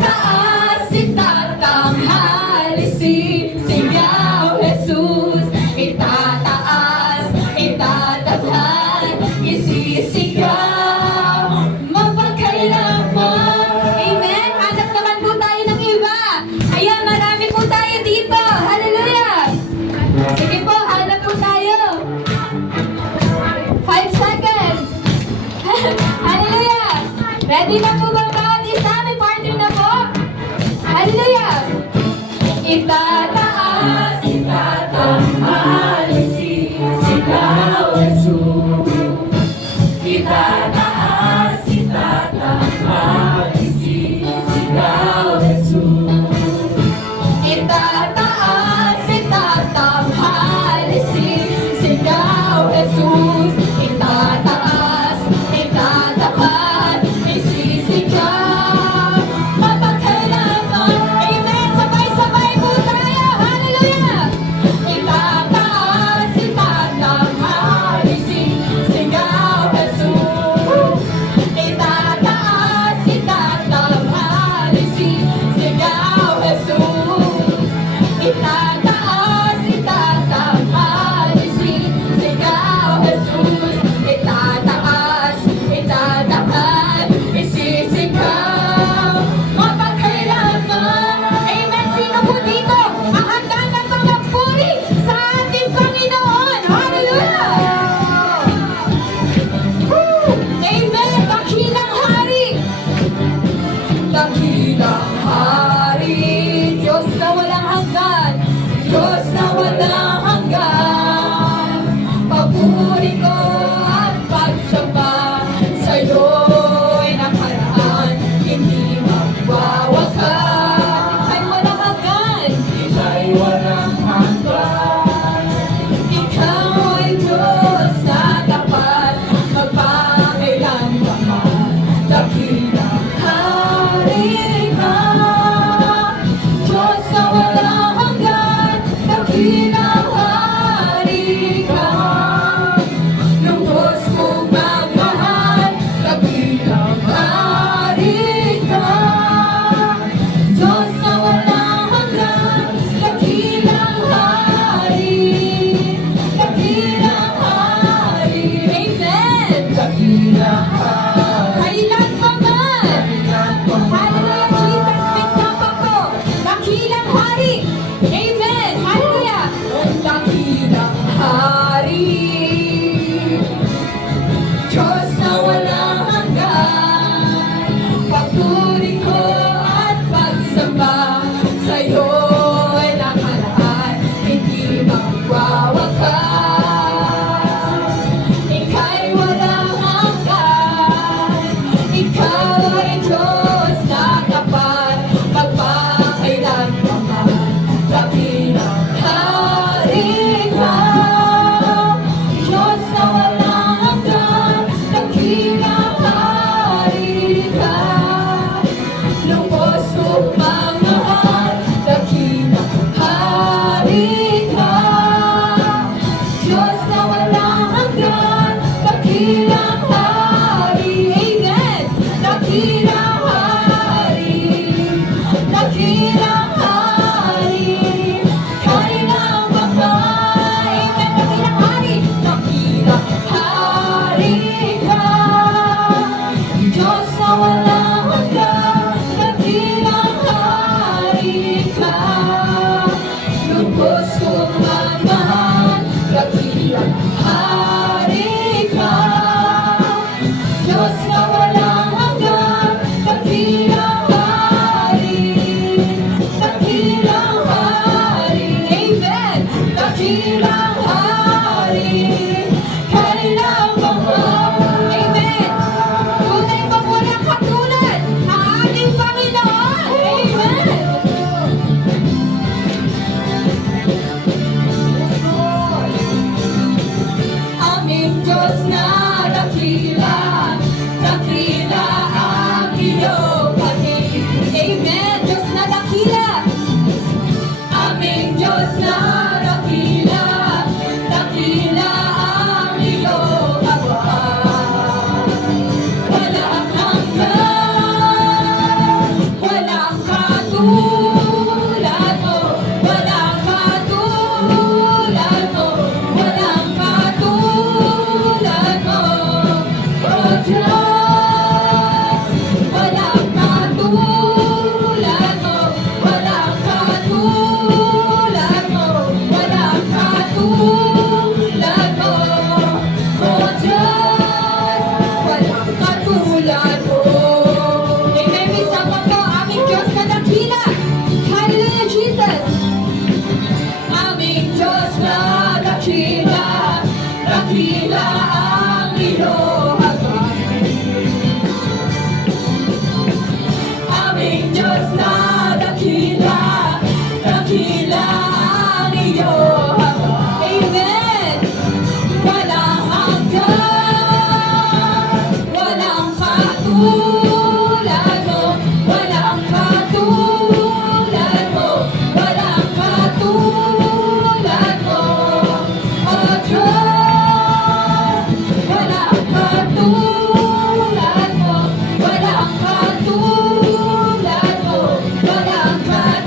Itataas, itatanghali, sisigaw Jesus. Itataas, itatadhan, isisigaw mapagkailanman. Amen. Hanap naman po tayo ng iba. Ayan, marami po tayo dito. Hallelujah. Sige po, hanap po tayo. 5 seconds. Hallelujah. Ready na po ba bawat isa? May partner na po? Hallelujah. Itataas, itatanghali, sisigaw Jesus. Itataas, itatanghali, sisigaw Jesus. Itataas, itatanghali, sisigaw Jesus. Itataas, itatanghali, isisigaw mapagkailanman. Amen. Sabay-sabay po tayo. Hallelujah. Itataas, itatanghali, sisigaw Jesus. Itataas, itatanghali, sisigaw Jesus. Itataas, itatanghali, sisigaw Jesus. Itataas, itatanghali, isisigaw mapagkailanman. Amen. Sino po dito ang handa ng mga puri sa ating Panginoon? Hallelujah. Woo! Amen. Dakilang hari. Dakilang hari. Diyos na walang hanggan. Diyos na walang hanggan. Papuri ko at pagsamba sa'yo'y nakaraan. Hindi magwawakas. Ika'y walang hanggan. Ika'y walang hanggan. Ikaw ay Diyos na tapat, magpakailanman. Dakilang hari ka. Diyos na walang hanggan. Dakilang hari ka. Lubos kong magmahal. Dakilang hari ka. Diyos na walang hanggan. Dakilang hari. Dakilang hari. Amen. Dakilang hari. Kailan pa man. Hallelujah. Jesus, pigsapang ko. Dakilang hari. Amen. Hallelujah. Dakilang hari. Diyos na walang hanggan. Papuri ko at pagsamba sa'yo'y nakaraan. Hindi magwawakas. Ika'y walang hanggan. Ikaw ay Diyos na tapat, magpakailanman. Dakilang hari ka. Diyos na walang hanggan. Dakilang hari ka. Lubos kong magmahal. Dakilang hari ka. Diyos na walang hanggan. Dakilang hari. Amen. Dakilang hari. Dakilang hari. Kailang babae. Amen. Dakilang hari. Dakilang hari ka. Diyos na walang hanggan. Dakilang hari ka. Lubos kong magmahal. Dakilang hari ka. Diyos na walang hanggan. Dakilang hari.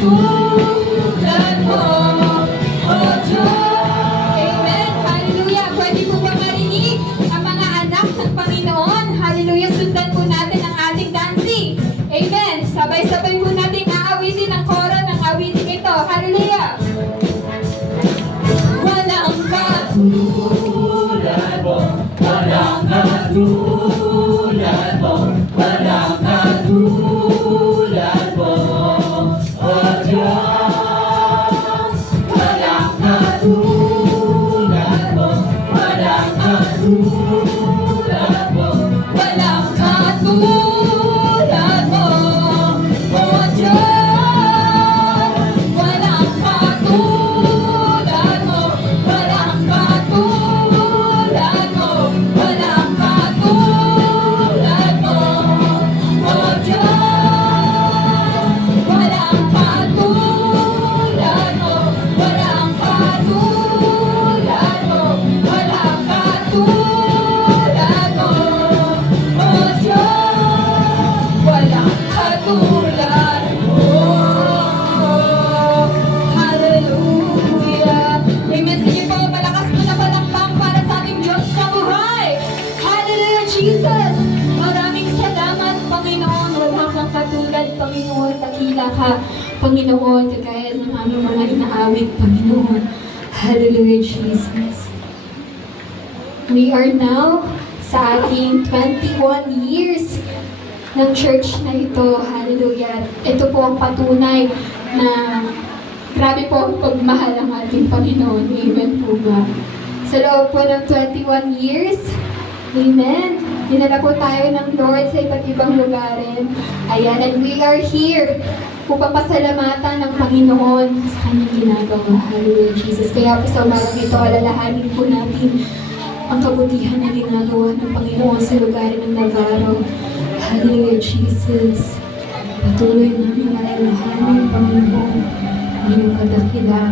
katulad mo, O Diyos. Amen. Hallelujah. Pwede po ba marinig ang mga anak ng Panginoon? Hallelujah. Sundan po natin ang ating dancing. Amen. Sabay-sabay po natin aawitin ang koro ng awitin ito. Hallelujah. Walang katulad mo, walang katulad mo, walang katulad mo, O Diyos. Walang katulad mo, walang katulad mo, walang katulad mo, O Diyos. Walang katulad mo, walang katulad mo, walang katulad mo, O Diyos. Walang katulad mo, walang katulad mo, walang katulad mo, O Diyos. Walang katulad mo. Hallelujah. Amen. Sige po, malakas mo na palakpak para sa ating Diyos na buhay. Hallelujah, Jesus. Maraming salamat, Panginoon. Wala kang katulad, Panginoon. Takila ka, Panginoon. Kagaya ng aming mga inaawit, Panginoon. Hallelujah, Jesus. We are now sa ating 21 years ng church na ito. Hallelujah. Ito po ang patunay na grabe po ang pagmahal ng ating Panginoon. Amen po ba? Sa loob po ng 21 years, Amen. Dinala po tayo ng Lord sa iba't ibang lugarin. Ayan, and we are here upang pasalamatan ng Panginoon sa kanyang ginagawa. Hallelujah, Jesus. Kaya po sa umagang ito, alalahanin po natin ang kabutihan na ginagawa ng Panginoon sa lugarin ng Navarro. Hallelujah, Jesus. Patuloy namin alalahanin, Panginoon, ang iyong kadakilaan.